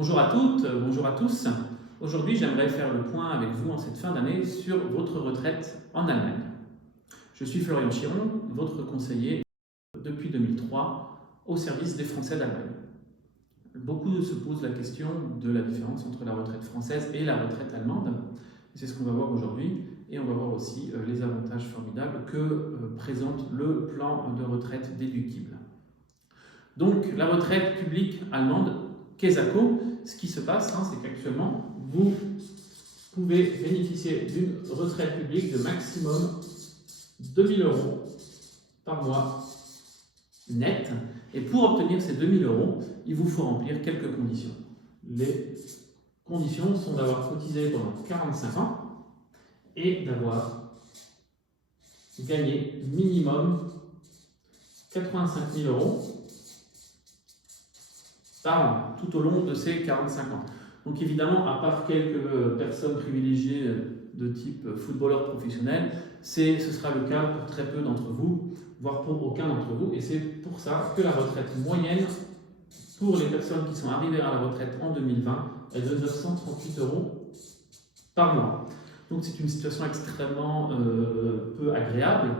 Bonjour à toutes, bonjour à tous. Aujourd'hui, j'aimerais faire le point avec vous en cette fin d'année sur votre retraite en Allemagne. Je suis Florian Chiron, votre conseiller depuis 2003 au service des Français d'Allemagne. Beaucoup se posent la question de la différence entre la retraite française et la retraite allemande. C'est ce qu'on va voir aujourd'hui et on va voir aussi les avantages formidables que présente le plan de retraite déductible. Donc, la retraite publique allemande, KESAKO, ce qui se passe, c'est qu'actuellement, vous pouvez bénéficier d'une retraite publique de maximum 2 000 € par mois net. Et pour obtenir ces 2 000 €, il vous faut remplir quelques conditions. Les conditions sont d'avoir cotisé pendant 45 ans et d'avoir gagné minimum 85 000 € par an, tout au long de ces 45 ans. Donc évidemment, à part quelques personnes privilégiées de type footballeur professionnel, ce sera le cas pour très peu d'entre vous, voire pour aucun d'entre vous, et c'est pour ça que la retraite moyenne pour les personnes qui sont arrivées à la retraite en 2020 est de 938 € par mois. Donc c'est une situation extrêmement peu agréable.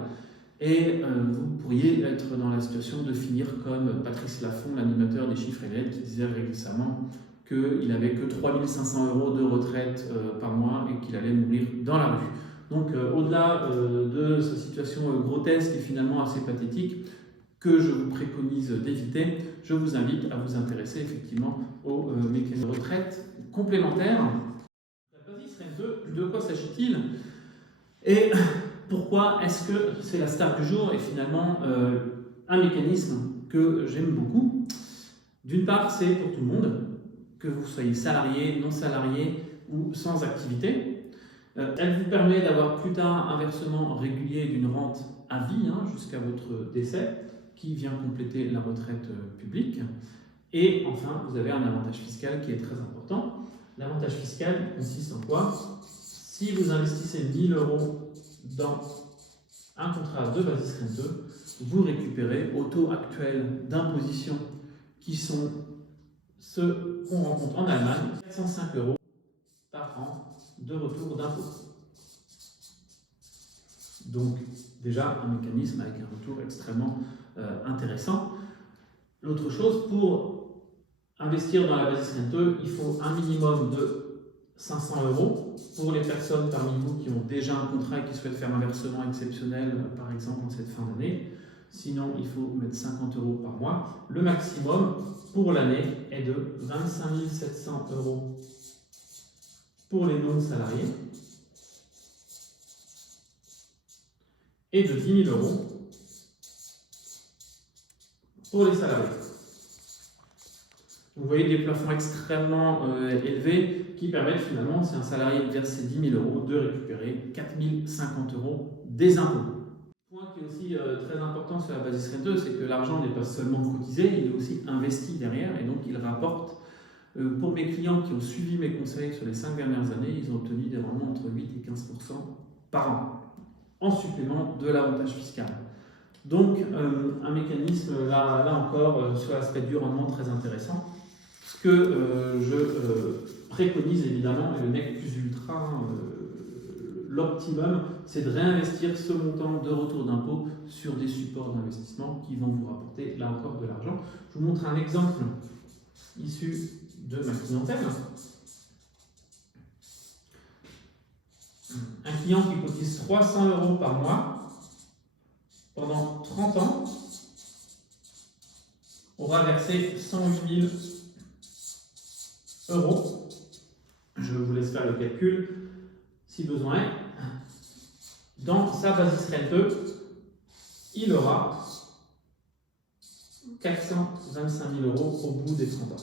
Et vous pourriez être dans la situation de finir comme Patrice Laffont, l'animateur des chiffres et lettres, qui disait récemment qu'il n'avait que 3 500 € de retraite par mois et qu'il allait mourir dans la rue. Donc au-delà de cette situation grotesque et finalement assez pathétique, que je vous préconise d'éviter, je vous invite à vous intéresser effectivement aux mécanismes de retraite complémentaires. La Basis Rente, de quoi s'agit-il ? Et pourquoi est-ce que c'est la star du jour et finalement un mécanisme que j'aime beaucoup? D'une part, c'est pour tout le monde, que vous soyez salarié, non salarié ou sans activité. Elle vous permet d'avoir plus tard un versement régulier d'une rente à vie jusqu'à votre décès qui vient compléter la retraite publique. Et enfin, vous avez un avantage fiscal qui est très important. L'avantage fiscal consiste en quoi? Si vous investissez 1 000 € dans un contrat de Basis Rente, vous récupérez au taux actuel d'imposition qui sont ceux qu'on rencontre en Allemagne, 405 € par an de retour d'impôt. Donc déjà un mécanisme avec un retour extrêmement intéressant. L'autre chose, pour investir dans la Basis Rente, il faut un minimum de 500 € pour les personnes parmi vous qui ont déjà un contrat et qui souhaitent faire un versement exceptionnel, par exemple en cette fin d'année. Sinon, il faut mettre 50 € par mois. Le maximum pour l'année est de 25 700 € pour les non-salariés et de 10 000 € pour les salariés. Vous voyez des plafonds extrêmement élevés qui permettent finalement, si un salarié verse 10 000 €, de récupérer 4 050 € des impôts. Point qui est aussi très important sur la Basis Rente, c'est que l'argent n'est pas seulement cotisé, il est aussi investi derrière et donc il rapporte. Pour mes clients qui ont suivi mes conseils sur les 5 dernières années, ils ont obtenu des rendements entre 8 et 15% par an, en supplément de l'avantage fiscal. Donc un mécanisme, là encore, sur l'aspect du rendement très intéressant. Ce que je préconise évidemment, et le nec plus ultra, l'optimum, c'est de réinvestir ce montant de retour d'impôt sur des supports d'investissement qui vont vous rapporter là encore de l'argent. Je vous montre un exemple issu de ma clientèle. Un client qui cotise 300 € par mois pendant 30 ans aura versé 108 000 €. Je vous laisse faire le calcul si besoin. Dans sa Basis Rente, il aura 425 000 € au bout des 30 ans.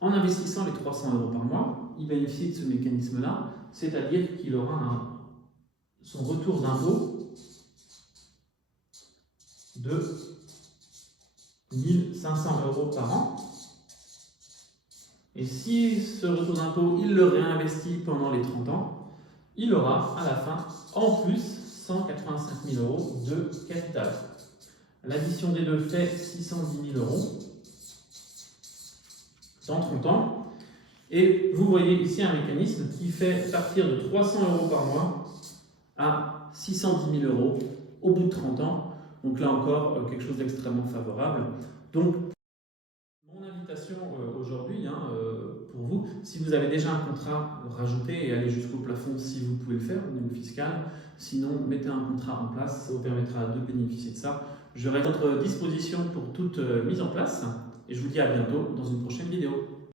En investissant les 300 € par mois, il bénéficie de ce mécanisme-là, c'est-à-dire qu'il aura son retour d'impôt de 1 500 € par an. Et si ce retour d'impôt, il le réinvestit pendant les 30 ans, il aura à la fin, en plus, 185 000 € de capital. L'addition des deux fait 610 000 €. dans 30 ans. Et vous voyez ici un mécanisme qui fait partir de 300 € par mois à 610 000 € au bout de 30 ans. Donc là encore, quelque chose d'extrêmement favorable. Donc, mon invitation aujourd'hui pour vous, si vous avez déjà un contrat, rajoutez et allez jusqu'au plafond si vous pouvez le faire au niveau fiscal. Sinon, mettez un contrat en place, ça vous permettra de bénéficier de ça. Je reste à votre disposition pour toute mise en place et je vous dis à bientôt dans une prochaine vidéo.